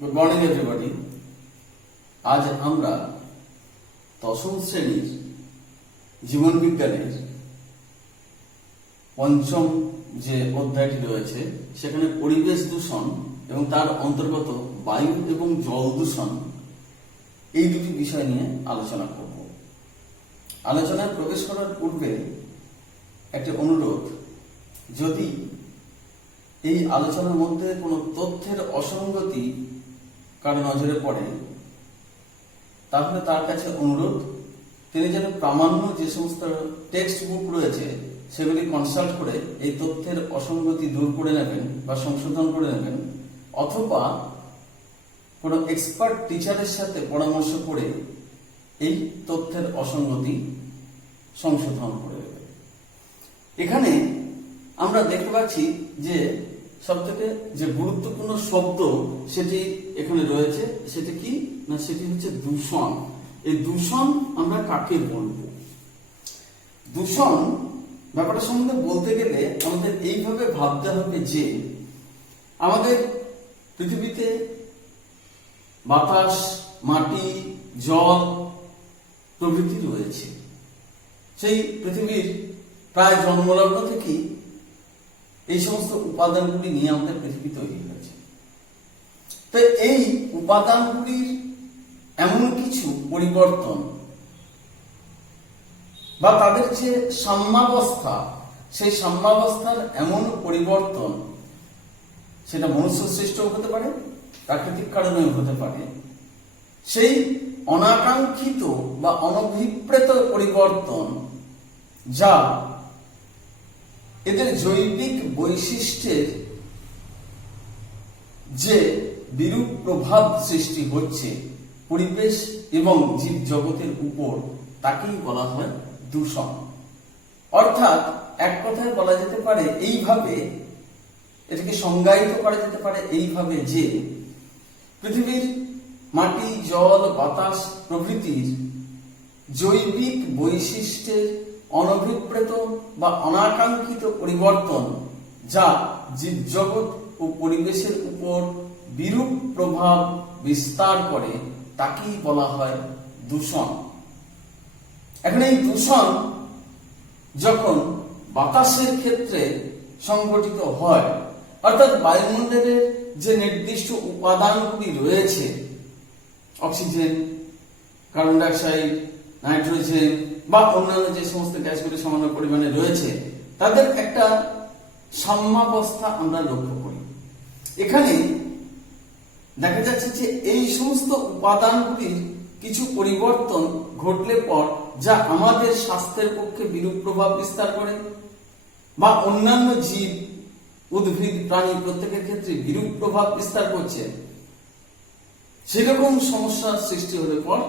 Good morning everybody. আজ আমরা দশম শ্রেণীর জীবন বিজ্ঞানের পঞ্চম যে অধ্যায়টি রয়েছে সেখানে পরিবেশ দূষণ এবং তার অন্তর্গত বায়ু এবং জল দূষণ এই দুটি বিষয় নিয়ে আলোচনা করব। আলোচনায় প্রবেশ করার পূর্বে একটি অনুরোধ, যদি এই আলোচনার মধ্যে কোনো তথ্যের অসঙ্গতি কারো নজরে পড়ে তাহলে তার কাছে অনুরোধ, তিনি যেন প্রামাণ্য যে সমস্ত টেক্সট বুক রয়েছে সেগুলি কনসাল্ট করে এই তথ্যের অসঙ্গতি দূর করে নেবেন বা সংশোধন করে নেবেন, অথবা কোনো এক্সপার্ট টিচারের সাথে পরামর্শ করে এই তথ্যের অসঙ্গতি সংশোধন করে নেবেন। এখানে আমরা দেখতে পাচ্ছি যে সবথেকে যে গুরুত্বপূর্ণ শব্দ সেটি এখানে রয়েছে, সেটি কি না, সেটি হচ্ছে দূষণ। এই দূষণ আমরা কাকে বলবো? দূষণ ব্যাপারটা সম্বন্ধে বলতে গেলে আমাদের এইভাবে ভাবতে হবে যে আমাদের পৃথিবীতে বাতাস, মাটি, জল প্রভৃতি রয়েছে। সেই পৃথিবীর প্রায় জন্মলগ্ন থেকেই এই সমস্ত উপাদানগুলি নিয়ে আমাদের পৃথিবী তৈরি হয়েছে। তো এই উপাদানগুলির এমন কিছু পরিবর্তন বা তাদের যে সাম্যাবস্থা, সেই সাম্যাবস্থার এমন পরিবর্তন, সেটা মনুষ্য সৃষ্ট হতে পারে, প্রাকৃতিক কারণেও হতে পারে। সেই অনাকাঙ্ক্ষিত বা অনভিপ্রেত পরিবর্তন যা এদের জৈবিক বৈশিষ্ট্যের যে বিরূপ প্রভাব সৃষ্টি হচ্ছে পরিবেশ এবং জীব জগতের উপর, তাকেই বলা হয় দূষণ। অর্থাৎ এক কথায় বলা যেতে পারে এইভাবে, এটাকে সংজ্ঞায়িত করা যেতে পারে এইভাবে যে পৃথিবীর মাটি, জল, বাতাস প্রভৃতির জৈবিক বৈশিষ্ট্যের অনভিপ্রেত বা অনাকাঙ্ক্ষিত পরিবর্তন যা জীবজগৎ ও পরিবেশের উপর বিরূপ প্রভাব বিস্তার করে, তাকেই বলা হয় দূষণ। এখন এই দূষণ যখন বাতাসের ক্ষেত্রে সংঘটিত হয়, অর্থাৎ বায়ুমণ্ডলের যে নির্দিষ্ট উপাদানগুলি রয়েছে, অক্সিজেন, কার্বন ডাইঅক্সাইড, নাইট্রোজেন বা অন্যান্য যে সমস্ত গ্যাসগুলি সামান্য পরিমাণে রয়েছে, তাদের একটা সাম্যাবস্থা আমরা লক্ষ্য করি। এখানে দেখা যাচ্ছে যে এই সমস্ত উপাদানগুলির কিছু পরিবর্তন ঘটলে পর যা আমাদের স্বাস্থ্যের পক্ষে বিরূপ প্রভাব বিস্তার করে বা অন্যান্য জীব, উদ্ভিদ, প্রাণী প্রত্যেকের ক্ষেত্রে বিরূপ প্রভাব বিস্তার করছে, সেরকম সমস্যার সৃষ্টি হলে পর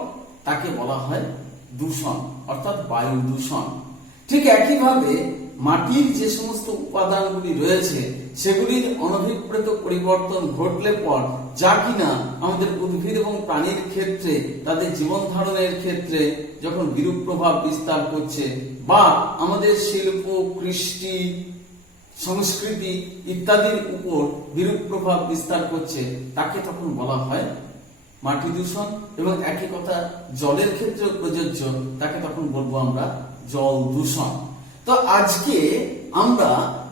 তাকে বলা হয় দূষণ, অর্থাৎ বায়ু দূষণ। ঠিক একইভাবে মাটির যে সমস্ত উপাদানগুলি রয়েছে সেগুলির অনভিপ্রেত পরিবর্তন ঘটলে পর যা কিনা আমাদের উদ্ভিদ এবং প্রাণীর ক্ষেত্রে, তাদের জীবন ধারণের ক্ষেত্রে যখন বিরূপ প্রভাব বিস্তার করছে বা আমাদের শিল্প, কৃষ্টি, সংস্কৃতি ইত্যাদির উপর বিরূপ প্রভাব বিস্তার করছে, তাকে তখন বলা হয় মাটি দূষণ। এবং একই কথা জলের ক্ষেত্রে প্রযোজ্য, তাকে তখন বলবো আমরা জল দূষণ। তো আজকে আমরা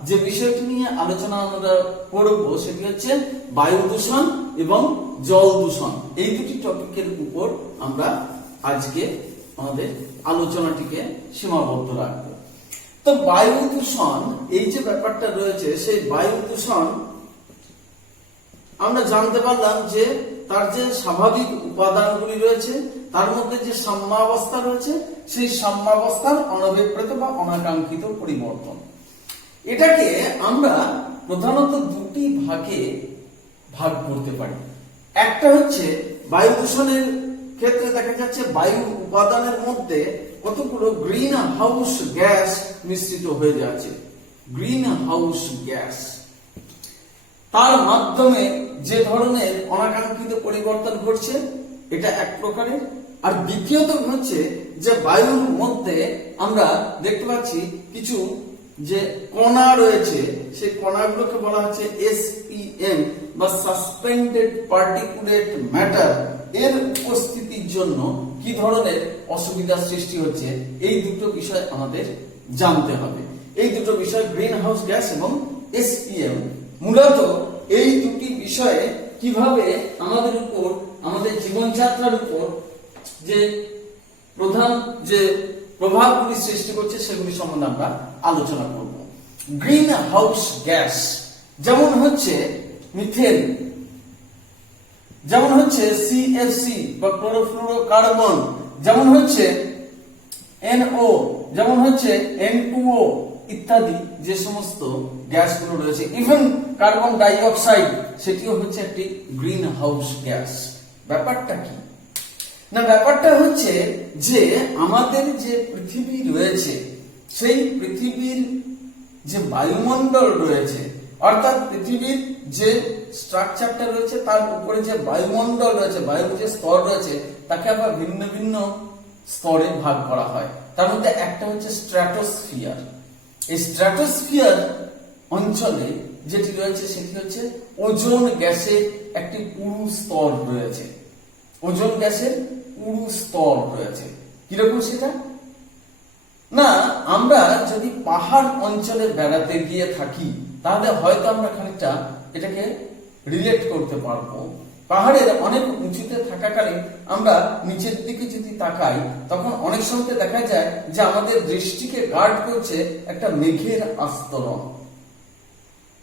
যে বিষয়টি নিয়ে আলোচনা আমরা করব সেটি হচ্ছে বায়ু দূষণ এবং জল দূষণ। এই দুটি টপিকের উপর আমরা আজকে আমাদের আলোচনাটিকে সীমাবদ্ধ রাখব। তো বায়ু দূষণ, এই যে ব্যাপারটা রয়েছে, সেই বায়ু দূষণ আমরা জানতে পারলাম যে তার যে স্বাভাবিক উপাদানগুলি রয়েছে তার মধ্যে যে সাম্যাবস্থা রয়েছে, সেই সাম্যাবস্থার অনভিপ্রেত বা অনাকাঙ্ক্ষিত পরিবর্তন। এটাকে আমরা প্রধানত দুটি ভাগে ভাগ করতে পারি। একটা হচ্ছে বায়ু দূষণের ক্ষেত্রে দেখা যাচ্ছে বায়ু উপাদানের মধ্যে কতগুলো গ্রিন হাউস গ্যাস মিশ্রিত হয়ে যাচ্ছে। গ্রিন হাউস গ্যাস, তার মাধ্যমে যে ধরনের অনাকাঙ্ক্ষিত পরিবর্তন ঘটছে, এটা এক প্রকারের। আর দ্বিতীয়ত হচ্ছে যে বায়ুর মধ্যে আমরা দেখতে পাচ্ছি কিছু যে কণা রয়েছে, সেই কণাগুলোকে বলা হচ্ছে SPM বা সাসপেন্ডেড পার্টিকুলেট ম্যাটার এর উপস্থিতির জন্য কি ধরনের অসুবিধার সৃষ্টি হচ্ছে, এই দুটো বিষয় আমাদের জানতে হবে। এই দুটো বিষয় গ্রিন হাউস গ্যাস এবং এসপিএম, মূলত এই দুটি বিষয়ে কিভাবে আমাদের উপর, আমাদের জীবনযাত্রার উপর যে প্রধান যে প্রভাবগুলি সৃষ্টি করছে সেগুলি সম্বন্ধে আমরা আলোচনা করব। গ্রিন হাউস গ্যাস যেমন হচ্ছে মিথেন, যেমন হচ্ছে সিএফসি বা ক্লোরোফ্লুরোকার্বন, যেমন হচ্ছে এনও, যেমন হচ্ছে N2O ইত্যাদি যে সমস্ত গ্যাসগুলো রয়েছে, ইভেন কার্বন ডাই অক্সাইড, সেটিও হচ্ছে একটি গ্রিন হাউস গ্যাস। ব্যাপারটা কি না, ব্যাপারটা হচ্ছে যে আমাদের যে পৃথিবী রয়েছে সেই পৃথিবীর যে বায়ুমণ্ডল রয়েছে, অর্থাৎ পৃথিবীর যে স্ট্রাকচারটা রয়েছে তার উপরে যে বায়ুমণ্ডল রয়েছে, বায়ুর যে স্তর রয়েছে, তাকে আবার ভিন্ন ভিন্ন স্তরে ভাগ করা হয়। তার মধ্যে একটা হচ্ছে স্ট্র্যাটোস্ফিয়ার। এই স্ট্র্যাটোস্ফিয়ার অঞ্চলে যেটি রয়েছে সেটি হচ্ছে ওজোন গ্যাসের একটি পুরু স্তর রয়েছে। ওজোন গ্যাসের পুরু স্তর রয়েছে। কিরকম সেটা না, আমরা যদি পাহাড় অঞ্চলে বেড়াতে গিয়ে থাকি তাহলে হয়তো আমরা খানিকটা এটাকে রিলেট করতে পারবো। পাহাড়ের অনেক উঁচুতে থাকাকালীন আমরা নিচের দিকে যদি তাকাই তখন অনেক সময় দেখা যায় যে আমাদের দৃষ্টিকে গার্ড করছে একটা মেঘের আস্তরণ।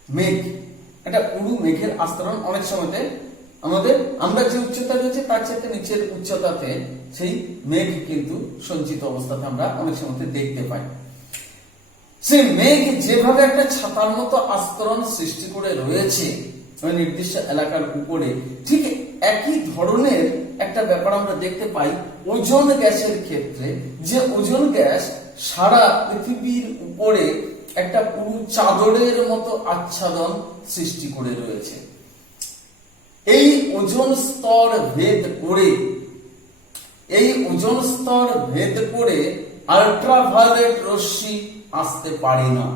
মেঘ, একটা পুরু মেঘের আস্তরণ অনেক সময়তে আমাদের, আমরা যে উচ্চতা রয়েছে তার চেয়ে নিচের উচ্চতাতে সেই মেঘ কিন্তু সঞ্চিত অবস্থাতে আমরা অনেক সময় দেখতে পাই। সেই মেঘ যেভাবে একটা ছাতার মতো আস্তরণ সৃষ্টি করে রয়েছে ওই নির্দিষ্ট এলাকার উপরে, ঠিক একই ধরনের একটা ব্যাপার আমরা দেখতে পাই ওজোন গ্যাসের ক্ষেত্রে, যে ওজোন গ্যাস সারা পৃথিবীর উপরে একটা পুরো চাদরের মতো আচ্ছাদন সৃষ্টি করে রয়েছে। এই ওজোন স্তর ভেদ করে, এই ওজোন স্তর ভেদ করে আল্ট্রাভায়োলেট রশ্মি আসতে পারে না,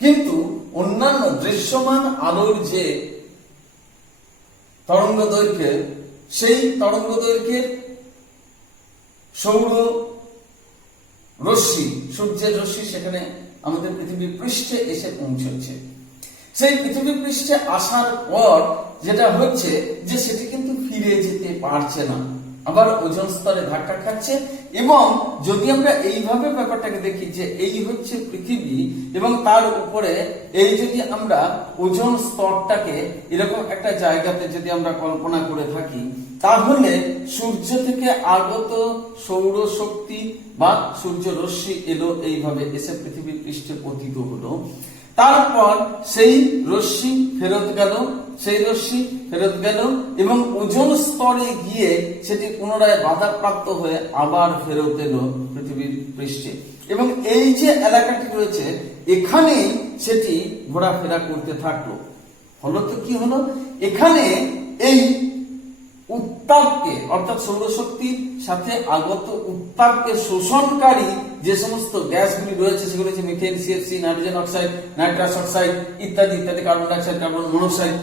কিন্তু অন্যান্য দৃশ্যমান আলোর যে তরঙ্গ দৈর্ঘ্য, সেই তরঙ্গ দৈর্ঘ্যের সৌর রশ্মি, সূর্যের রশ্মি সেখানে আমাদের পৃথিবীর পৃষ্ঠে এসে পৌঁছচ্ছে। সেই পৃথিবী পৃষ্ঠে আসার পর যেটা হচ্ছে যে সেটি কিন্তু ফিরে যেতে পারছে না, আবার ওজোন স্তরে ধাক্কা খাচ্ছে। এবং যদি আমরা এইভাবে ব্যাপারটাকে দেখি যে এই হচ্ছে পৃথিবী এবং তার উপরে এই যদি আমরা ওজোন স্তরটাকে এরকম একটা জায়গাতে যদি আমরা কল্পনা করে থাকি, তাহলে সূর্য থেকে আগত সৌর শক্তি বা সূর্য রশ্মি এলো, এইভাবে এসে পৃথিবীর পৃষ্ঠে পতিত হলো, তারপর সেই রশ্মি ফেরত গেল, সেই রশ্মি ফেরত গেল এবং ওজোন স্তরে গিয়ে সেটি পুনরায় বাধাপ্রাপ্ত হয়ে আবার ফেরত এলো পৃথিবীর পৃষ্ঠে। এবং এই যে এলাকাটি রয়েছে এখানে সেটি ঘোরাফেরা করতে থাকলো। ফলত কি হলো, এখানে এই উত্তাপকে, অর্থাৎ সৌরশক্তির সাথে আগত উত্তাপকে শোষণকারী যে সমস্ত গ্যাসগুলি রয়েছে সেগুলো হচ্ছে methane, CFC, nitrogen oxide, nitrous oxide ইত্যাদি ইত্যাদি, কার্বন ডাইঅক্সাইড, কার্বন মনোক্সাইড,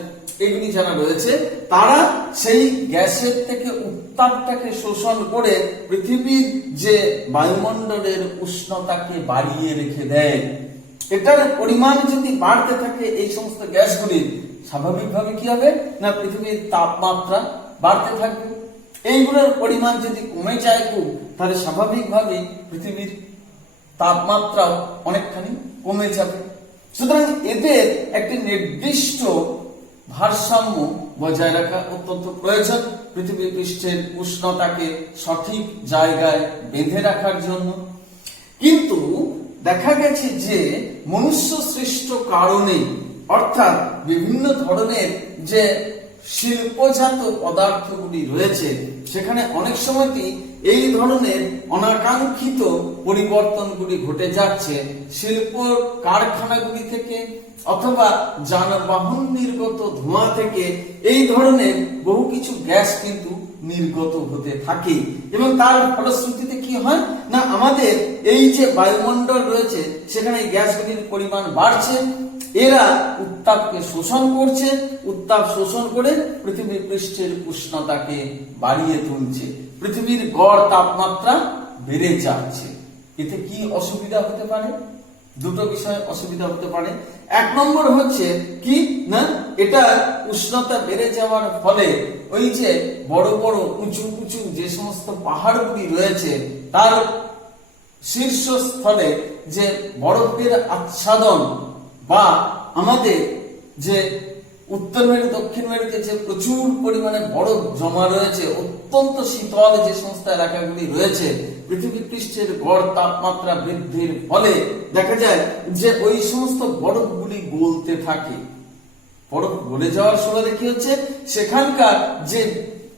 এগুলি যারা রয়েছে তারা সেই গ্যাসের থেকে উত্তাপটাকে শোষণ করে পৃথিবীর যে বায়ুমণ্ডলের উষ্ণতাকে বাড়িয়ে রেখে দেয়। এটার পরিমাণ যদি বাড়তে থাকে এই সমস্ত গ্যাসগুলি, স্বাভাবিকভাবে কি হবে না, পৃথিবীর তাপমাত্রা বাড়তে থাকবে। এইগুলোর পরিমাণ যদি কমে যায় খুব, তাহলে স্বাভাবিকভাবেই পৃথিবীর তাপমাত্রাও অনেকখানি কমে যাবে। সুতরাং এদের একটি নির্দিষ্ট ভারসাম্য বজায় রাখা অত্যন্ত প্রয়োজন পৃথিবী পৃষ্ঠের উষ্ণতাকে সঠিক জায়গায় বেঁধে রাখার জন্য। কিন্তু দেখা গেছে যে মনুষ্য সৃষ্ট কারণে, অর্থাৎ বিভিন্ন ধরনের যে শিল্পজাত পদার্থগুলি রয়েছে সেখানে অনেক সময়তেই এই ধরনের অনাকাঙ্ক্ষিত পরিবর্তনগুলি ঘটে যাচ্ছে। শিল্প কারখানাগুলি থেকে অথবা যানবাহন নির্গত ধোঁয়া থেকে এই ধরনের বহু কিছু গ্যাস কিন্তু নির্গত হতে থাকে এবং তার ফলশ্রুতিতে কি হয় না, আমাদের এই যে বায়ুমণ্ডল রয়েছে সেখানে গ্যাসগুলির পরিমাণ বাড়ছে এরা উত্তাপকে শোষণ করছে, উত্তাপ শোষণ করে পৃথিবীর পৃষ্ঠের উষ্ণতাকে বাড়িয়ে তুলছে, পৃথিবীর গড় তাপমাত্রা বেড়ে যাচ্ছে। এতে কি অসুবিধা হতে পারে? দুটো বিষয় অসুবিধা হতে পারে। এক নম্বর হচ্ছে কি না, এটা উষ্ণতা বেড়ে যাওয়ার ফলে ওই যে বড় বড় উঁচু উঁচু যে সমস্ত পাহাড়গুলি রয়েছে তার শীর্ষস্থলে যে বরফের আচ্ছাদন বা আমাদের যে উত্তর মেরু দক্ষিণ মেরুতে যে প্রচুর পরিমাণে বরফ জমা রয়েছে, অত্যন্ত শীতল যে সমস্ত এলাকাগুলি রয়েছে, পৃথিবী পৃষ্ঠের গড় তাপমাত্রা বৃদ্ধির ফলে দেখা যায় যে ওই সমস্ত বরফগুলি গলতে থাকে। বরফ গলে যাওয়ার সময় কি হচ্ছে, সেখানকার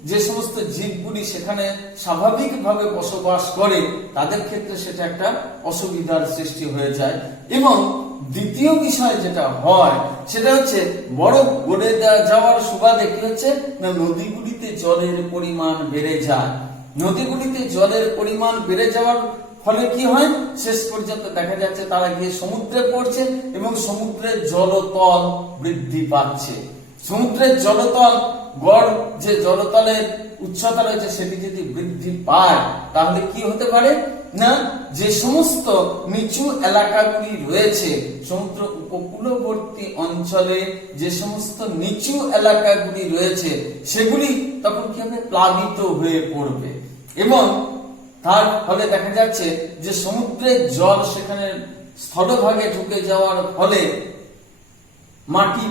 যে সমস্ত জীবগুলি সেখানে স্বাভাবিকভাবে বসবাস করে তাদের ক্ষেত্রে সেটা একটা অসুবিধার সৃষ্টি হয়ে যায়। এবং দ্বিতীয় বিষয় যেটা হয় সেটা হচ্ছে বরফ গলে যাওয়ার সুবাদে কি হচ্ছে না, নদীগুলিতে জলের পরিমাণ বেড়ে যায়। নদীগুলিতে জলের পরিমাণ বেড়ে যাওয়ার ফলে কি হয়, শেষ পর্যন্ত দেখা যাচ্ছে তারা গিয়ে সমুদ্রে পড়ছে এবং সমুদ্রের জলতল বৃদ্ধি পাচ্ছে। সমুদ্রের জলতল গড় যে জলতলের উচ্চতা রয়েছে সেটি যদি বৃদ্ধি পায় তাহলে কি হতে পারে না, যে সমস্ত নিচু এলাকাগুলি রয়েছে সমুদ্র উপকূলবর্তী অঞ্চলে যে সমস্ত নিচু এলাকাগুলি রয়েছে সেগুলি তখন কি হবে, প্লাবিত হয়ে পড়বে। এবং তার ফলে দেখা যাচ্ছে যে সমুদ্রের জল সেখানে স্থলভাগে ঢুকে যাওয়ার ফলে মাটি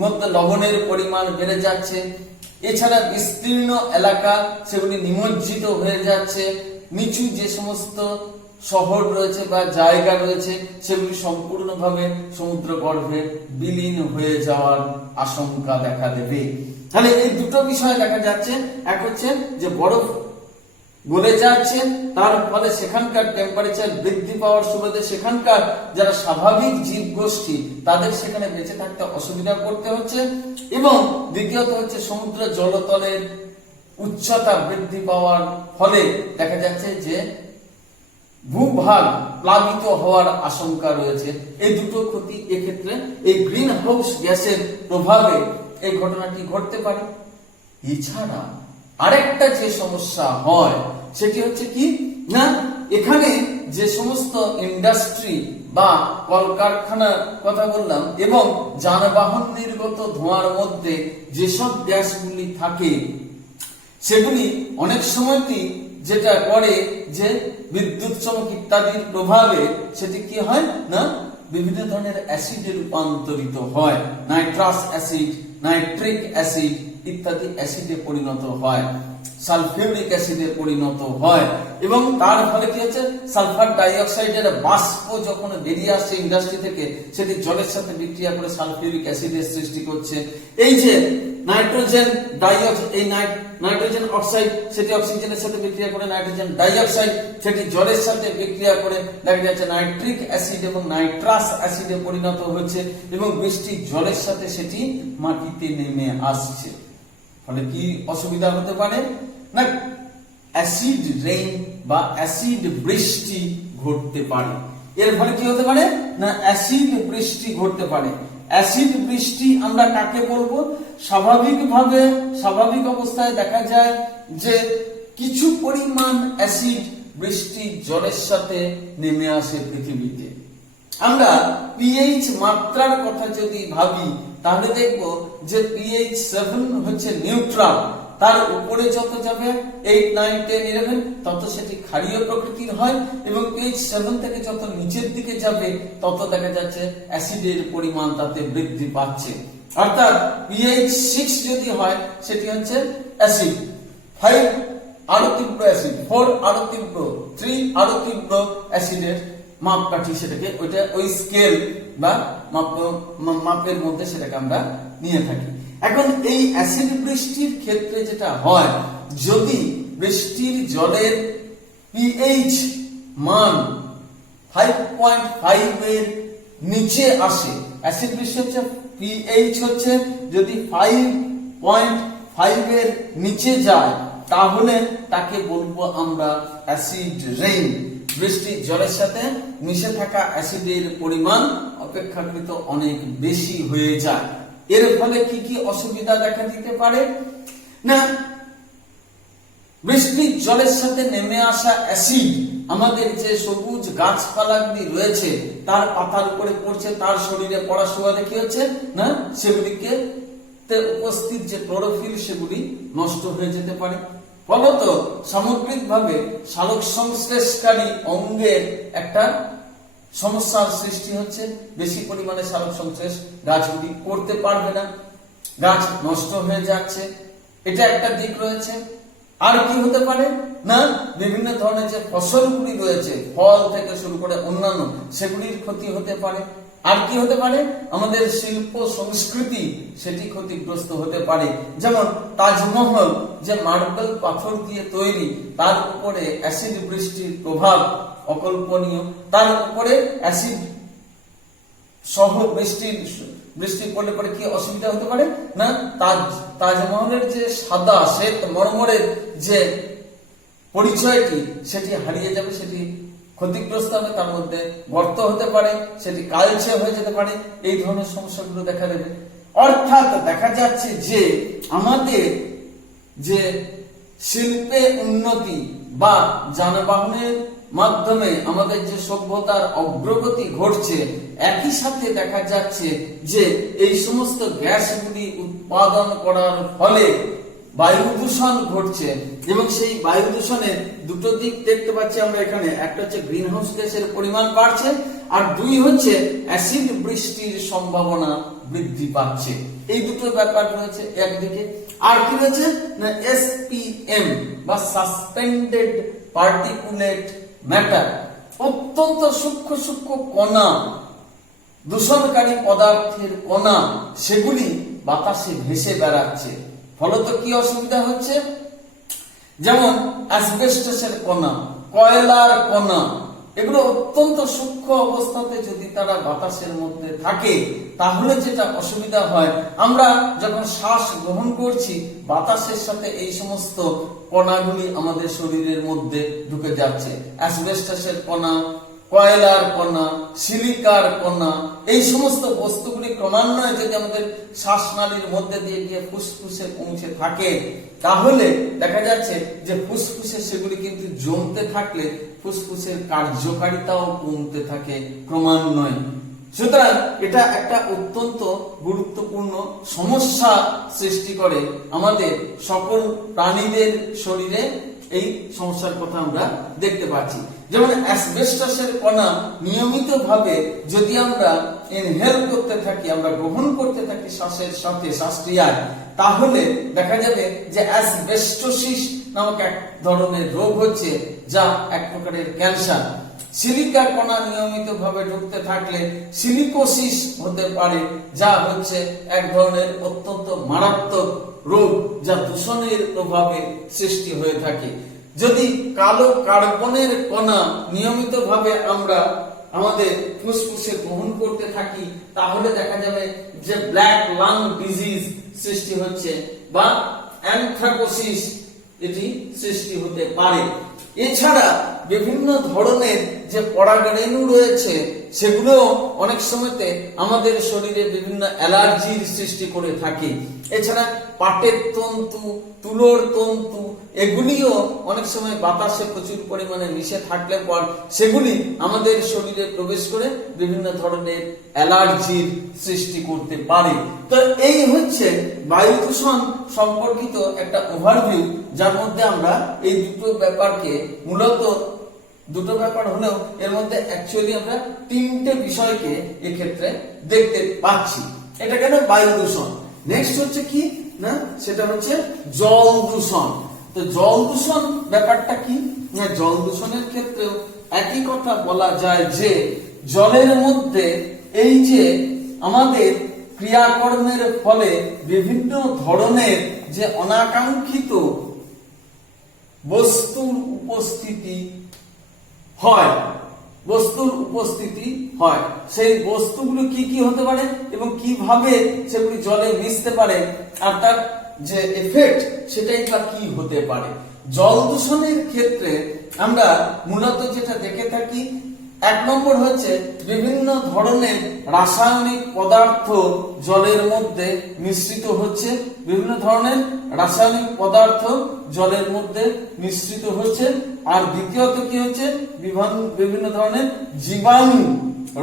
মধ্যে লবণের পরিমাণ বেড়ে যাচ্ছে। এছাড়া বিস্তীর্ণ এলাকা সেগুলি নিমজ্জিত হয়ে যাচ্ছে। নিচু যে সমস্ত শহর রয়েছে বা জায়গা রয়েছে সেগুলি সম্পূর্ণভাবে সমুদ্র গর্ভে বিলীন হয়ে যাওয়ার আশঙ্কা দেখা দেবে। তাহলে এই দুটো বিষয় দেখা যাচ্ছে, এক হচ্ছে যে বরফ গলে যাচ্ছে, তার ফলে সেখানকার টেম্পারেচার বৃদ্ধি পাওয়ার সুবাদে সেখানকার যারা স্বাভাবিক জীব গোষ্ঠী তাদের সেখানে বেঁচে থাকতে অসুবিধা করতে হচ্ছে। এবং দ্বিতীয়ত হচ্ছে সমুদ্র জলতলের উচ্চতা বৃদ্ধি পাওয়ার ফলে দেখা যাচ্ছে যে ভূভাগ প্লাবিত হওয়ার আশঙ্কা রয়েছে। এই দুটো ক্ষতি এক্ষেত্রে এই গ্রিন হাউস গ্যাসের প্রভাবে এই ঘটনাটি ঘটতে পারে। এছাড়া আরেকটা যে সমস্যা হয় সেটি হচ্ছে কি না, এখানে যে সমস্ত ইন্ডাস্ট্রি বা কলকারখানার কথা বললাম এবং যানবাহন নির্গত ধোঁয়ার মধ্যে যেসব গ্যাসগুলি থাকে সেগুলি অনেক সময়টি যেটা করে যে বিদ্যুৎ চমক ইত্যাদির প্রভাবে সেটি কি হয় না, বিভিন্ন ধরনের অ্যাসিডে রূপান্তরিত হয়। নাইট্রাস অ্যাসিড, নাইট্রিক অ্যাসিড ইত্যাদি অ্যাসিডে পরিণত হয়, সালফিউরিক অ্যাসিডে পরিণত হয়। এবং তার ফলে কি হচ্ছে, সালফার ডাইঅক্সাইডের বাষ্প যখন বেরিয়ে আসছে ইন্ডাস্ট্রি থেকে সেটি জলের সাথে বিক্রিয়া করে সালফিউরিক অ্যাসিডের সৃষ্টি করছে। এই যে নাইট্রোজেন ডাইঅক্সাইড, এই নাইট্রোজেন অক্সাইড সেটি অক্সিজেনের সাথে বিক্রিয়া করে নাইট্রোজেন ডাইঅক্সাইড সেটি জলের সাথে বিক্রিয়া করে দেখা যাচ্ছে নাইট্রিক অ্যাসিড এবং নাইট্রাস অ্যাসিডে পরিণত হচ্ছে এবং বৃষ্টির জলের সাথে সেটি মাটিতে নেমে আসছে। ফলে কি অসুবিধা হতে পারে না, অ্যাসিড রেইন বা অ্যাসিড বৃষ্টি ঘটতে পারে। এর ফলে কি হতে পারে না, অ্যাসিড বৃষ্টি ঘটতে পারে। অ্যাসিড বৃষ্টি আমরা কাকে বলবো, স্বাভাবিকভাবে স্বাভাবিক অবস্থায় দেখা যায় যে কিছু পরিমাণ অ্যাসিড বৃষ্টি জলের সাথে নেমে আসে পৃথিবীতে। আমরা পিএইচ মাত্রার কথা যদি ভাবি তাহলে দেখব যে পিএইচ 7 হচ্ছে নিউট্রাল, তার উপরে যত যাবে 8, 9, 10, 11 তত সেটি ক্ষারীয় প্রকৃতির হয় এবং পিএইচ 7 থেকে যত নিচের দিকে যাবে তত দেখা যাচ্ছে অ্যাসিডের পরিমাণ তাতে বৃদ্ধি পাচ্ছে। অর্থাৎ পিএইচ 6 যদি হয় সেটি হচ্ছে অ্যাসিড, 5 আরো তীব্র অ্যাসিড, 4 আরো তীব্র, 3 আরো তীব্র অ্যাসিডের মাপকাঠি সেটাকে ওইটা ওই স্কেল বা মাপের মধ্যে সেটাকে আমরা নিয়ে থাকি। এখন এই অ্যাসিড বৃষ্টির ক্ষেত্রে যেটা হয়, যদি বৃষ্টির জলের পিএইচ মান 5.5 এর নিচে আসে, অ্যাসিড বৃষ্টি হচ্ছে পিএইচ হচ্ছে যদি 5.5 এর নিচে যায় তাহলে তাকে বলবো আমরা অ্যাসিড রেইন। বৃষ্টির জলের সাথে মিশে থাকা অ্যাসিডের পরিমাণ অপেক্ষাকৃত অনেক বেশি হয়ে যায়। এর ফলে কি কি অসুবিধা দেখা দিতে পারে না, বৃষ্টির জলের সাথে নেমে আসা অ্যাসিড আমাদের যে সবুজ গাছপালাগুলি রয়েছে তার পাতার উপরে পড়ছে, তার শরীরে পড়ার সুবাদে কি হচ্ছে না, সেগুলিকে উপস্থিত যে ক্লোরোফিল সেগুলি নষ্ট হয়ে যেতে পারে। ফলত সামগ্রিকভাবে সালোক সংশ্লেষকারী অঙ্গের একটা সমস্যার সৃষ্টি হচ্ছে। বেশি পরিমাণে সালোক সংশ্লেষ গাছগুলি করতে পারবে না, গাছ নষ্ট হয়ে যাচ্ছে, এটা একটা দিক রয়েছে। আর কি হতে পারে না, বিভিন্ন ধরনের যে ফসলগুলি রয়েছে ফল থেকে শুরু করে অন্যান্য সেগুলির ক্ষতি হতে পারে। আর কি হতে পারে, আমাদের শিল্প সংস্কৃতি সেটি ক্ষতিগ্রস্ত হতে পারে। যেমন তাজমহল যে মার্বেল পাথর দিয়ে তৈরি, তার উপরে অ্যাসিড বৃষ্টির প্রভাব অকল্পনীয়। তার উপরে অ্যাসিড সহ বৃষ্টি পড়লে পরে কি অসুবিধা হতে পারে না, তাজমহলের যে সাদা শ্বেত মরমরের যে পরিচয়টি সেটি হারিয়ে যাবে, সেটি ক্ষতিগ্রস্ত হবে, তার মধ্যে গর্ত হতে পারে, সেটি কালচে হয়ে যেতে পারে, এই ধরনের সমস্যাগুলো দেখা দেবে। অর্থাৎ দেখা যাচ্ছে যে আমাদের যে শিল্পে উন্নতি বা যানবাহনের মাধ্যমে আমাদের যে সভ্যতার অগ্রগতি ঘটছে, একই সাথে দেখা যাচ্ছে যে এই সমস্ত গ্যাসগুলি উৎপাদন করার ফলে বায়ু দূষণ ঘটছে। এবং সেই বায়ু দূষণের দুটো দিক দেখতে পাচ্ছি আমরা এখানে, একটা হচ্ছে গ্রিন হাউস গ্যাসের পরিমাণ বাড়ছে, আর দুই হচ্ছে অ্যাসিড বৃষ্টির সম্ভাবনা বৃদ্ধি পাচ্ছে। এই দুটো ব্যাপার রয়েছে একদিকে। আর কি রয়েছে না, SPM বা সাসপেন্ডেড পার্টিকুলেট ম্যাটার, অত্যন্ত সূক্ষ্ম সূক্ষ্ম কণা, দূষণকারী পদার্থের কণা, সেগুলি বাতাসে ভেসে বেড়াচ্ছে। ফলত কি অসুবিধা হচ্ছে, যেমন অ্যাসবেস্টসের কণা, কয়লার কণা, এগুলো অত্যন্ত সূক্ষ্ম অবস্থাতে যদি তারা বাতাসের মধ্যে থাকে তাহলে যেটা অসুবিধা হয়, আমরা যখন শ্বাস গ্রহণ করছি বাতাসের সাথে এই সমস্ত কণাগুলি আমাদের শরীরের মধ্যে ঢুকে যাচ্ছে। অ্যাসবেস্টসের কণা, কয়লার কণা, সিলিকার কণা, এই সমস্ত বস্তুগুলি ক্রমান্বয়ে যদি আমাদের শ্বাসনালীর মধ্যে দিয়ে গিয়ে ফুসফুসে পৌঁছে থাকে তাহলে দেখা যাচ্ছে যে ফুসফুসে সেগুলি কিন্তু জমতে থাকলে ফুসফুসের কার্যকারিতাও কমতে থাকে ক্রমান্বয়ে। সুতরাং এটা একটা অত্যন্ত গুরুত্বপূর্ণ সমস্যা সৃষ্টি করে আমাদের সকল প্রাণীদের শরীরে। এই সমস্যার কথা আমরা দেখতে পাচ্ছি। যেমন অ্যাসবেস্টসের কণা নিয়মিতভাবে যদি আমরা ইনহেল করতে থাকি, আমরা গ্রহণ করতে থাকি শ্বাসের সাথে শ্বাসক্রিয়ায়, তাহলে দেখা যাবে যে অ্যাসবেস্টোসিস নামক এক ধরনের রোগ হচ্ছে, যা এক প্রকারের ক্যান্সার। সিলিকার কণা নিয়মিতভাবে ঢুকতে থাকলে সিলিকোসিস হতে পারে, যা হচ্ছে এক ধরনের অত্যন্ত মারাত্মক রোগ, যা দূষণের প্রভাবে সৃষ্টি হয়ে থাকে। যদি কালো কার্বনের কণা নিয়মিতভাবে আমরা আমাদের ফুসফুসে গ্রহণ করতে থাকি তাহলে দেখা যাবে যে ব্ল্যাক লাং ডিজিজ সৃষ্টি হচ্ছে বা অ্যানথ্রাকোসিস এটি সৃষ্টি হতে পারে। এছাড়া বিভিন্ন ধরনের যে পরাগরেণু রয়েছে সেগুলো অনেক সময়তে আমাদের শরীরে বিভিন্ন অ্যালার্জির সৃষ্টি করে থাকে। এছাড়া পাটের তন্তু, তুলোর তন্তু, এগুলিও অনেক সময় বাতাসে প্রচুর পরিমাণে মিশে থাকলে পর সেগুলি আমাদের শরীরে প্রবেশ করে বিভিন্ন ধরনের অ্যালার্জির সৃষ্টি করতে পারে। তো এই হচ্ছে বায়ু দূষণ সম্পর্কিত একটা ওভারভিউ, যার মধ্যে আমরা এই দুটো ব্যাপারকে, মূলত দুটো ব্যাপার হলেও এর মধ্যে অ্যাকচুয়ালি আমরা তিনটে বিষয়কে এক্ষেত্রে দেখতে পাচ্ছি। এটা কেন বায়ু দূষণ। নেক্সট হচ্ছে কি না, সেটা হচ্ছে জল দূষণ। তো জল দূষণ ব্যাপারটা কি না, জল দূষণের ক্ষেত্রেও একই কথা বলা যায় যে জলের মধ্যে এই যে আমাদের ক্রিয়াকর্মের ফলে বিভিন্ন ধরনের যে অনাকাঙ্ক্ষিত বস্তুর উপস্থিতি হয়, সেই বস্তুগুলো কি কি হতে পারে এবং কিভাবে সেগুলি জলে মিশতে পারে আর তার যে এফেক্ট সেটাই বা কি হতে পারে। জল দূষণের ক্ষেত্রে আমরা মূলত যেটা দেখে থাকি এক নম্বর হচ্ছে বিভিন্ন ধরনের রাসায়নিক পদার্থ জলের মধ্যে মিশ্রিত হচ্ছে, বিভিন্ন ধরনের রাসায়নিক পদার্থ জলের মধ্যে মিশ্রিত হচ্ছে। আর দ্বিতীয়ত কি হচ্ছে, বিভিন্ন ধরনের জীবাণু,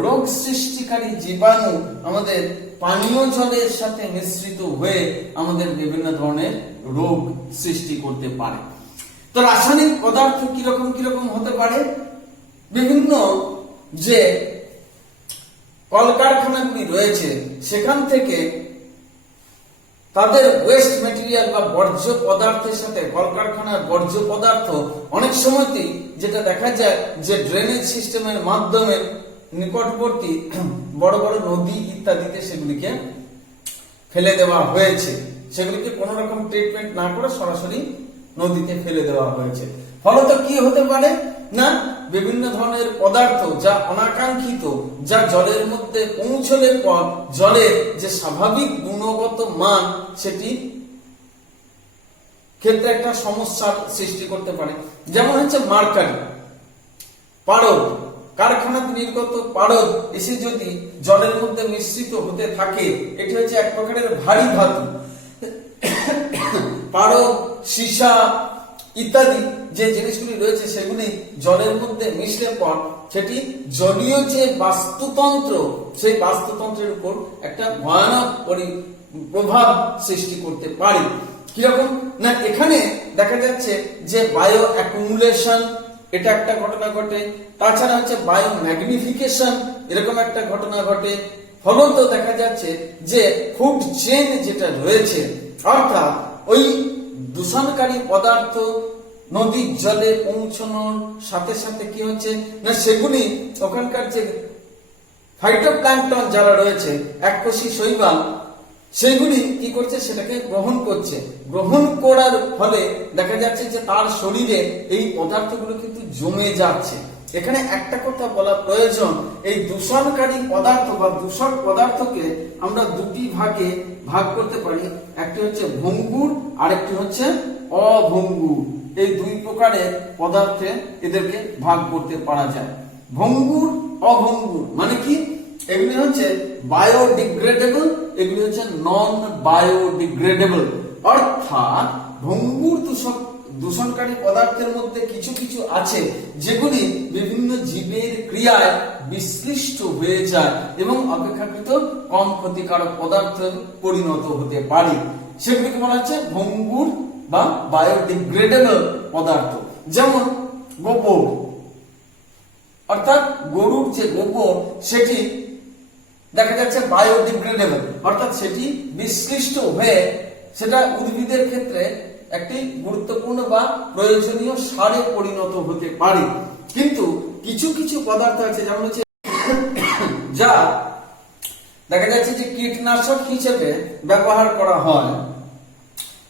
রোগ সৃষ্টিকারী জীবাণু আমাদের পানীয় জলের সাথে মিশ্রিত হয়ে আমাদের বিভিন্ন ধরনের রোগ সৃষ্টি করতে পারে। তো রাসায়নিক পদার্থ কিরকম কিরকম হতে পারে, বিভিন্ন যে কলকারখানাগুলি রয়েছে সেখান থেকে তাদের ওয়েস্ট মেটেরিয়াল বা বর্জ্য পদার্থের সাথে কলকারখানার বর্জ্য পদার্থ অনেক সময়তেই যেটা দেখা যায় যে ড্রেনেজ সিস্টেমের মাধ্যমে নিকটবর্তী বড় বড় নদী ইত্যাদিতে সেগুলিকে ফেলে দেওয়া হয়েছে, সেগুলিকে কোনো রকম ট্রিটমেন্ট না করে সরাসরি নদীতে ফেলে দেওয়া হয়েছে। ফলত কি হতে পারে না, বিভিন্ন ধরনের পদার্থ যা অনাকাঙ্ক্ষিত, যা জলের মধ্যে পৌঁছলে পর জলের যে স্বাভাবিক গুণগত মান সেটি ক্ষেত্রে একটা সমস্যার সৃষ্টি করতে পারে। যেমন হচ্ছে মার্কারি, পারদ, কারখানাতে নির্গত পারদ এসে যদি জলের মধ্যে মিশ্রিত হতে থাকে, এটি হচ্ছে এক প্রকারের ভারী ধাতু। পারদ, সীসা ইত্যাদি যে জিনিসগুলি রয়েছে সেগুলি জলের মধ্যে মিশলে পর সেটি জলীয় যে বাস্তুতন্ত্র, সেই বাস্তুতন্ত্রের উপর একটা ভয়ানক প্রভাব সৃষ্টি করতে পারে। কিরকম না, এখানে দেখা যাচ্ছে যে বায়ো অ্যাকুমুলেশন, এটা একটা ঘটনা ঘটে। তাছাড়া হচ্ছে বায়ো ম্যাগনিফিকেশন, এরকম একটা ঘটনা ঘটে। ফলত দেখা যাচ্ছে যে ফুড চেইন যেটা রয়েছে, অর্থাৎ ওই দূষণকারী পদার্থ নদীর জলে পৌঁছানোর সাথে সাথে কি হচ্ছে না, সেগুলি ওখানকার যে ফাইটোপ্ল্যাঙ্কটন যারা রয়েছে, এককোষী শৈবাল, সেগুলি কি করছে, সেটাকে গ্রহণ করছে। গ্রহণ করার ফলে দেখা যাচ্ছে যে তার শরীরে এই পদার্থগুলো কিন্তু জমে যাচ্ছে। এখানে একটা কথা বলা প্রয়োজন, এই দূষণকারী পদার্থ বা দূষক পদার্থকে আমরা দুটি ভাগে ভাগ করতে পারি, একটি হচ্ছে ভঙ্গুর আর একটি হচ্ছে অভঙ্গুর। এই দুই প্রকারের পদার্থে এদেরকে ভাগ করতে পারা যায়। ভঙ্গুর, অভঙ্গুর মানে কি, এগুলি হচ্ছে বায়োডিগ্রেডেবল, এগুলি হচ্ছে নন বায়োডিগ্রেডেবল। অর্থাৎ ভঙ্গুর দূষণকারী পদার্থের মধ্যে কিছু কিছু আছে যেগুলি বিভিন্ন জীবের ক্রিয়ায় বিশ্লিষ্ট হয়ে যায় এবং অপেক্ষাকৃত কম ক্ষতিকারক পদার্থে পরিণত হতে পারে, সেগুলিকে বলা হচ্ছে ভঙ্গুর বা বায়োডিগ্রেডেবল পদার্থ। যেমন গোবর, অর্থাৎ গরুর যে গোবর সেটি দেখা যাচ্ছে বায়োডিগ্রেডেবল, অর্থাৎ সেটি বিশ্লিষ্ট হয়ে সেটা উদ্ভিদের ক্ষেত্রে একটি গুরুত্বপূর্ণ বা প্রয়োজনীয় সারে পরিণত হতে পারে। কিন্তু কিছু কিছু পদার্থ আছে যেমন হচ্ছে যা দেখা যাচ্ছে যে কীটনাশক হিসেবে ব্যবহার করা হয়।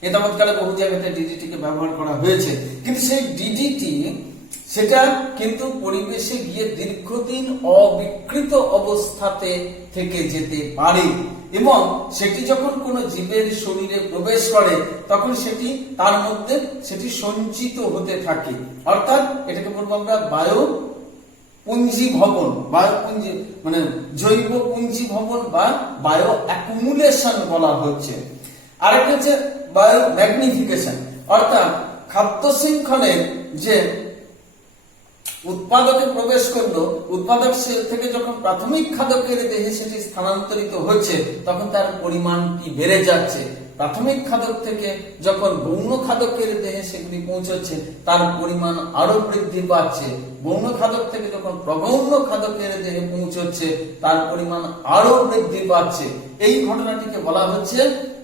এতাবৎকালে বহু জায়গাতে ডিডিটিকে ব্যবহার করা হয়েছে, কিন্তু সেই ডিডিটি সেটা কিন্তু পরিবেশে গিয়ে দীর্ঘদিন অবিকৃত অবস্থাতে থেকে যেতে পারে এবং সেটি যখন কোনো জীবের শরীরে প্রবেশ করে তখন সেটি তার মধ্যে সেটি সঞ্চিত হতে থাকে। অর্থাৎ এটাকে বলবো আমরা বায়ো পুঞ্জি ভবন, বায়োপুঞ্জি মানে জৈব পুঞ্জি ভবন বা বায়ো অ্যাকুমুলেশন বলা হচ্ছে। আরেকটা হচ্ছে বায়ো ম্যাগনিফিকেশন, অর্থাৎ খাদ্য শৃঙ্খলের যে উৎপাদকে প্রবেশ করলো, উৎপাদক থেকে যখন প্রাথমিক খাদকের দেহে সেটি স্থানান্তরিত হচ্ছে তখন তার পরিমাণটি বেড়ে যাচ্ছে। প্রাথমিক খাদক থেকে যখন গৌণ খাদকের দেহে সেগুলি পৌঁছচ্ছে তার পরিমাণ আরো বৃদ্ধি পাচ্ছে। গৌণ খাদক থেকে যখন প্রগৌণ খাদকের দেহে পৌঁছচ্ছে তার পরিমাণ আরো বৃদ্ধি পাচ্ছে। এই ঘটনাটিকে বলা হচ্ছে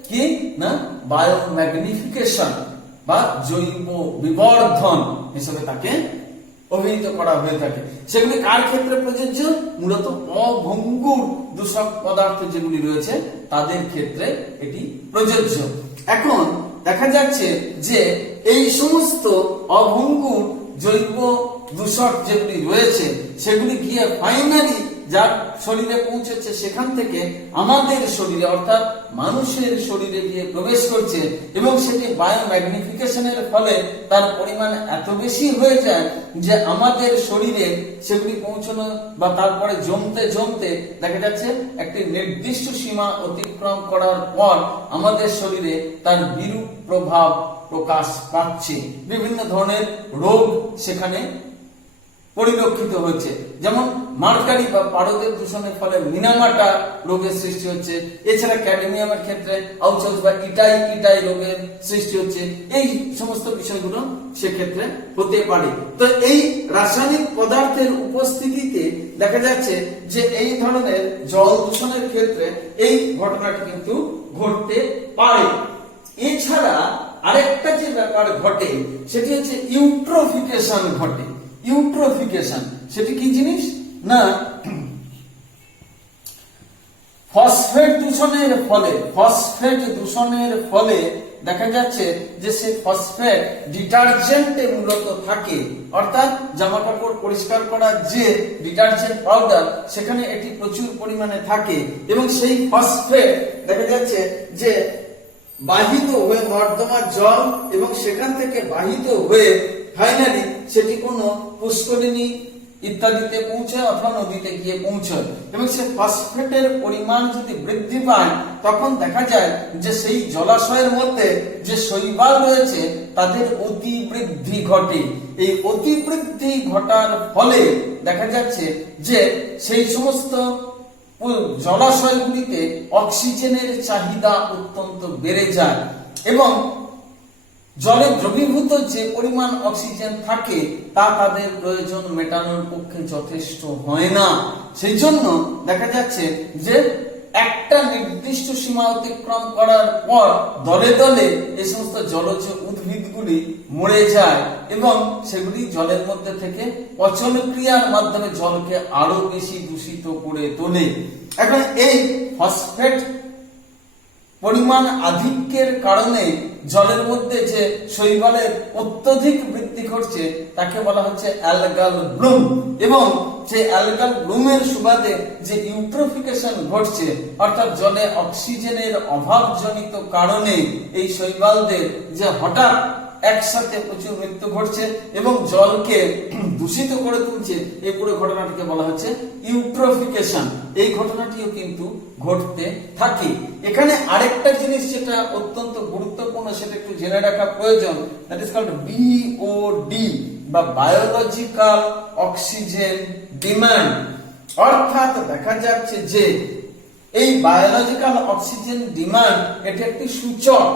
কি না বায়োম্যাগনিফিকেশন বা জৈব বিবর্ধন হিসেবে তাকে অভিহিত করা হয়ে থাকে। সেগুলি কার ক্ষেত্রে প্রযোজ্য? মূলত অভঙ্গুর দূষক পদার্থ যেগুলি রয়েছে তাদের ক্ষেত্রে এটি প্রযোজ্য। এখন দেখা যাচ্ছে যে এই সমস্ত অভঙ্গুর জৈব দূষক যেগুলি রয়েছে সেগুলি গিয়ে ফাইনালি যার শরীরে পৌঁছচ্ছে সেখান থেকে আমাদের শরীরে অর্থাৎ মানুষের শরীরে গিয়ে প্রবেশ করছে এবং সেটি বায়োম্যাগনিফিকেশনের ফলে তার পরিমাণ এত বেশি হয়ে যায় যে আমাদের শরীরে সেগুলি পৌঁছানো বা তারপরে জমতে জমতে দেখা যাচ্ছে একটি নির্দিষ্ট সীমা অতিক্রম করার পর আমাদের শরীরে তার বিরূপ প্রভাব প্রকাশ পাচ্ছে। বিভিন্ন ধরনের রোগ সেখানে পরিলক্ষিত হচ্ছে, যেমন মার্কারি বা পারদের দূষণের ফলে মিনামাটা রোগের সৃষ্টি হচ্ছে। এছাড়া ক্যাডমিয়ামের ক্ষেত্রে আউচাস বা ইটাই রোগের সৃষ্টি হচ্ছে। এই সমস্ত বিষয়গুলো সেক্ষেত্রে হতে পারে। তো এই রাসায়নিক পদার্থের উপস্থিতিতে দেখা যাচ্ছে যে এই ধরনের জল দূষণের ক্ষেত্রে এই ঘটনাটি কিন্তু ঘটতে পারে। এছাড়া আরেকটা যে ব্যাপার ঘটে সেটি হচ্ছে ইউট্রোফিকেশন ঘটে। ইউট্রোফিকেশন সেটি কি জিনিস না, ফসফেট দূষণের ফলে দেখা যাচ্ছে যে সে ফসফেট ডিটারজেন্টে মূলত থাকে, অর্থাৎ জামা কাপড় পরিষ্কার করার যে ডিটারজেন্ট পাউডার সেখানে এটি প্রচুর পরিমাণে থাকে এবং সেই ফসফেট দেখা যাচ্ছে যে বাহিত হয়ে নর্দমার জল এবং সেখান থেকে বাহিত হয়ে ফাইনালি সেটি কোনো পুষ্করিণী ইত্যাদিতে পৌঁছায় অথবা নদীতে গিয়ে পৌঁছায় এবং সে ফসফেটের পরিমাণ যদি বৃদ্ধি পায় তখন দেখা যায় যে সেই জলাশয়ের মধ্যে যে শৈবাল রয়েছে তাদের অতিবৃদ্ধি ঘটে। এই অতিবৃদ্ধি ঘটার ফলে দেখা যাচ্ছে যে সেই সমস্ত জলাশয়গুলিতে অক্সিজেনের চাহিদা অত্যন্ত বেড়ে যায় এবং জলে দ্রবীভূত যে পরিমাণ অক্সিজেন থাকে তা তাদের প্রয়োজন মেটানোর পক্ষে যথেষ্ট হয় না। সেই জন্য দেখা যাচ্ছে যে একটা নির্দিষ্ট সীমা অতিক্রম করার পর দলে দলে এই সমস্ত জলজ উদ্ভিদগুলি মরে যায় এবং সেগুলি জলের মধ্যে থেকে পচন ক্রিয়ার মাধ্যমে জলকে আরো বেশি দূষিত করে তোলে। এখন এই ফসফেট পরিমাণ আধিক্যের কারণে জলের মধ্যে যে শৈবালের অত্যধিক বৃদ্ধি ঘটছে তাকে বলা হচ্ছে অ্যালগাল ব্লুম এবং যে অ্যালগাল ব্লুমের সুবাদে যে ইউট্রোফিকেশন ঘটছে অর্থাৎ জলে অক্সিজেনের অভাবজনিত কারণে এই শৈবালদের যে হঠাৎ একসাথে প্রচুর মৃত্যু ঘটছে এবং জলকে দূষিত করে তুলছে, এই পুরো ঘটনাটিকে বলা হচ্ছে ইউট্রোফিকেশন। এই ঘটনাটিও কিন্তু ঘটতে থাকে। এখানে আরেকটা জিনিস যেটা অত্যন্ত গুরুত্বপূর্ণ সেটা একটু জেনে রাখা প্রয়োজন, দ্যাট ইজ কল্ড বিওডি বা বায়োলজিক্যাল অক্সিজেন ডিমান্ড। অর্থাৎ দেখা যাচ্ছে যে এই বায়োলজিক্যাল অক্সিজেন ডিমান্ড এটি একটি সূচক।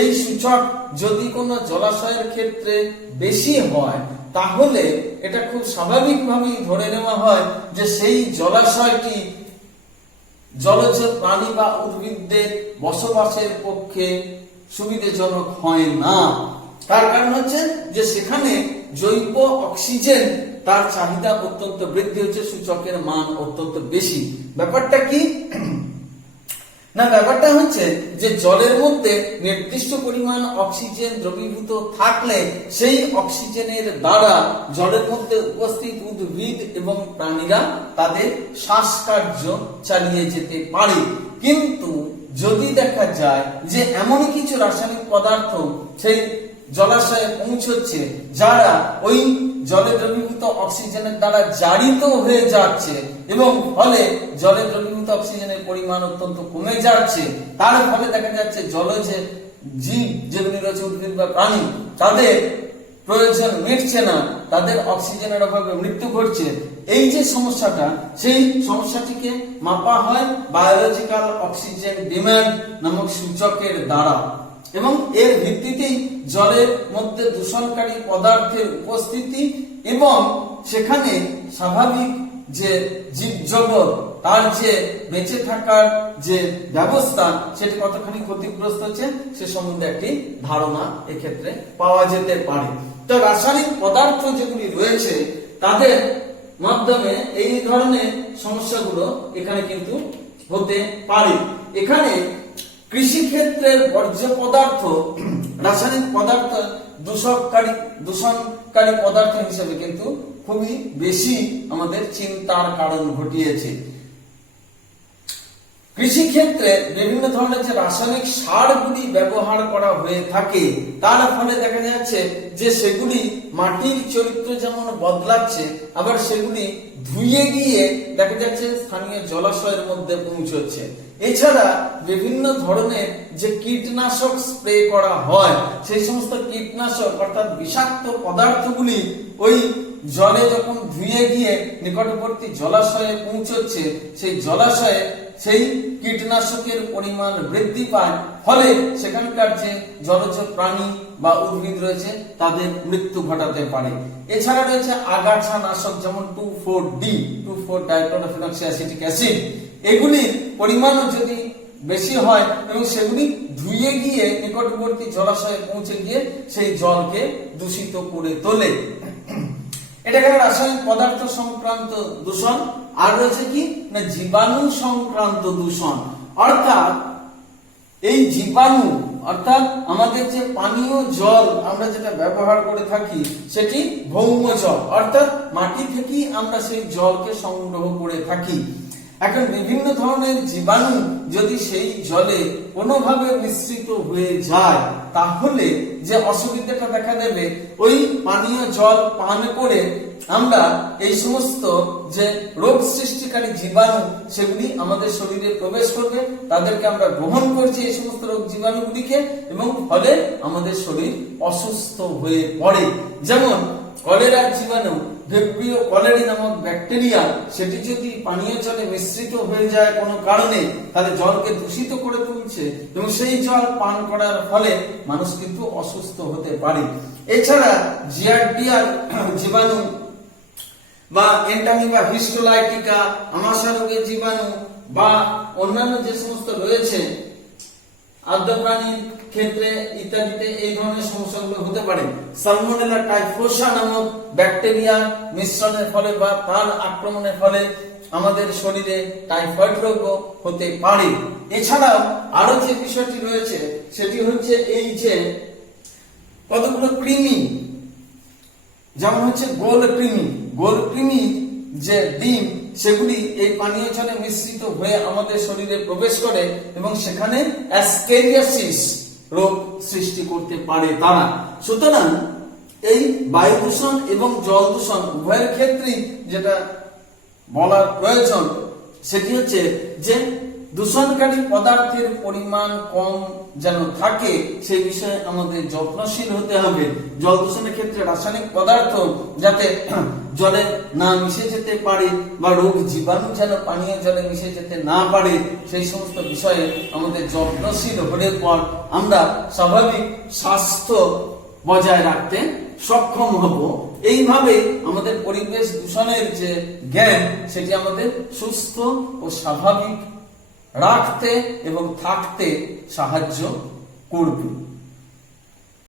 এই সূচক যদি কোনো জলাশয়ের ক্ষেত্রে বেশি হয় তাহলে এটা খুব স্বাভাবিকভাবেই ধরে নেওয়া হয় যে সেই জলাশয়টি জলজ প্রাণী বা উদ্ভিদদের বসবাসের পক্ষে সুবিধাজনক হয় না। তার কারণ হচ্ছে যে সেখানে জৈব অক্সিজেন তার চাহিদা অত্যন্ত বৃদ্ধি হচ্ছে, সূচকের মান অত্যন্ত বেশি। ব্যাপারটা কি না, ব্যাপারটা হচ্ছে যে জলের মধ্যে নির্দিষ্ট পরিমাণ অক্সিজেন দ্রবীভূত থাকলে সেই অক্সিজেনের দ্বারা জলের মধ্যে উপস্থিত উদ্ভিদ এবং প্রাণীরা তাদের শ্বাসকার্য চালিয়ে যেতে পারে। কিন্তু যদি দেখা যায় যে এমন কিছু রাসায়নিক পদার্থ সেই জলাশয়ে পৌঁছচ্ছে যারা ওই জলে দ্রবীভূত অক্সিজেনের দ্বারা জারিত হয়ে যাচ্ছে এবং ফলে জলে দ্রবীভূত অক্সিজেনের পরিমাণ অত্যন্ত কমে যাচ্ছে, তার ফলে দেখা যাচ্ছে জলজ জীব যেগুলি রয়েছে উদ্ভিদ বা প্রাণী তাদের প্রয়োজন মিটছে না, তাদের অক্সিজেনের অভাবে মৃত্যু ঘটছে। এই যে সমস্যাটা সেই সমস্যাটিকে মাপা হয় বায়োলজিক্যাল অক্সিজেন ডিমান্ড নামক সূচকের দ্বারা এবং এর ভিত্তিতেই জলের মধ্যে দূষণকারী পদার্থের উপস্থিতি এবং সেখানে স্বাভাবিক যে জীবজগৎ তার যে বেঁচে থাকার যে ব্যবস্থা সেটি কতখানি ক্ষতিগ্রস্ত হচ্ছে সে সম্বন্ধে একটি ধারণা এক্ষেত্রে পাওয়া যেতে পারে। তো রাসায়নিক পদার্থ যেগুলি রয়েছে তাদের মাধ্যমে এই ধরনের সমস্যাগুলো এখানে কিন্তু হতে পারে। এখানে কৃষিক্ষেত্রের বর্জ্য পদার্থ রাসায়নিক পদার্থ দূষণকারী পদার্থ হিসেবে কিন্তু খুবই বেশি আমাদের চিন্তার কারণ ঘটিয়েছে। কৃষি ক্ষেত্রে বিভিন্ন ধরনের যে রাসায়নিক সারগুলি ব্যবহার করা হয়ে থাকে, তার ফলে দেখা যাচ্ছে যে সেগুলি মাটির চরিত্র যেমন বদলাচ্ছে, আবার সেগুলি ধুয়ে গিয়ে দেখা যাচ্ছে স্থানীয় জলাশয়ের মধ্যে পৌঁছচ্ছে। এছাড়া বিভিন্ন ধরনের যে কীটনাশক স্প্রে করা হয়, সেই সমস্ত কীটনাশক অর্থাৎ বিষাক্ত পদার্থগুলি ওই জলে যখন ধুয়ে গিয়ে নিকটবর্তী জলাশয়ে পৌঁছচ্ছে, সেই জলাশয়ে সেই কীটনাশকের পরিমাণ বৃদ্ধি পায়, ফলে সেখানকার যে জলজ প্রাণী বা উদ্ভিদ রয়েছে তাদের মৃত্যু ঘটাতে পারে। এছাড়া রয়েছে আগাছা নাশক, যেমন 2,4-D 2,4-ডাইক্লোরোফিনক্সিঅ্যাসিটিক অ্যাসিড। এগুলির পরিমাণও যদি বেশি হয় এবং সেগুলি ধুয়ে গিয়ে নিকটবর্তী জলাশয়ে পৌঁছে গিয়ে সেই জলকে দূষিত করে তোলে। এটা গেল রাসায়নিক পদার্থ সংক্রান্ত দূষণ। আর রয়েছে কি না জীবাণু সংক্রান্ত দূষণ, অর্থাৎ এই জীবাণু অর্থাৎ আমাদের যে পানীয় জল আমরা যেটা ব্যবহার করে থাকি সেটি ভৌম জল, অর্থাৎ মাটি থেকেই আমরা সেই জলকে সংগ্রহ করে থাকি। এখন বিভিন্ন ধরনের জীবাণু যদি সেই জলে কোনোভাবে মিশ্রিত হয়ে যায়, তাহলে যে অসুবিধাটা দেখা দেবে, ওই পানীয় জল পান করে আমরা এই সমস্ত যে রোগ সৃষ্টিকারী জীবাণু সেগুলি আমাদের শরীরে প্রবেশ করবে, তাদেরকে আমরা গ্রহণ করছি এই সমস্ত রোগ জীবাণুগুলিকে, এবং ফলে আমাদের শরীর অসুস্থ হয়ে পড়ে। যেমন কলেরার জীবাণু ভিব্রিও কলেরি নামক ব্যাকটেরিয়া, সেটি যদি পানীয় জলে মিশ্রিত হয়ে যায় কোনো কারণে, তাহলে জলকে দূষিত করে তুলছে এবং সেই জল পান করার ফলে মানুষ কিন্তু অসুস্থ হতে পারে। এছাড়া জিয়ারডিয়া জীবাণু বা এন্টামিবা হিস্টোলাইটিকা, আমাশা রোগের জীবাণু বা অন্যান্য যে সমস্ত রয়েছে আদ্য প্রাণীর ক্ষেত্রে ইত্যাদিতে এই ধরনের সমস্যাগুলো হতে পারে। সালমোনেলা টাইফোসা নামক ব্যাকটেরিয়া মিশ্রণের ফলে বা তার আক্রমণের ফলে আমাদের শরীরে টাইফয়েড রোগও হতে পারে। এছাড়াও আরো যে বিষয়টি রয়েছে সেটি হচ্ছে এই যে কতগুলো কৃমি, যেমন হচ্ছে গোল কৃমি যে ডিম, সেগুলি এই পানীয় জলে মিশ্রিত হয়ে আমাদের শরীরে প্রবেশ করে এবং সেখানে অ্যাসকেরিয়াসিস রোগ সৃষ্টি করতে পারে তারা। সুতরাং এই বায়ু দূষণ এবং জল দূষণ উভয়ের ক্ষেত্রেই যেটা বলার প্রয়োজন সেটি হচ্ছে যে দূষণকারী পদার্থের পরিমাণ কম যেন থাকে, সেই বিষয়ে আমাদের যত্নশীল হতে হবে। জল দূষণের ক্ষেত্রে রাসায়নিক পদার্থ যাতে জলে না মিশে যেতে পারে বা রোগ জীবাণু যেন পানীয় জলে মিশে যেতে না পারে, সেই সমস্ত বিষয়ে আমাদের যত্নশীল হলে পর আমরা স্বাভাবিক স্বাস্থ্য বজায় রাখতে সক্ষম হব। এইভাবে আমাদের পরিবেশ দূষণের যে জ্ঞান সেটি আমাদের সুস্থ ও স্বাভাবিক রাখতে এবং থাকতে সাহায্য করবে।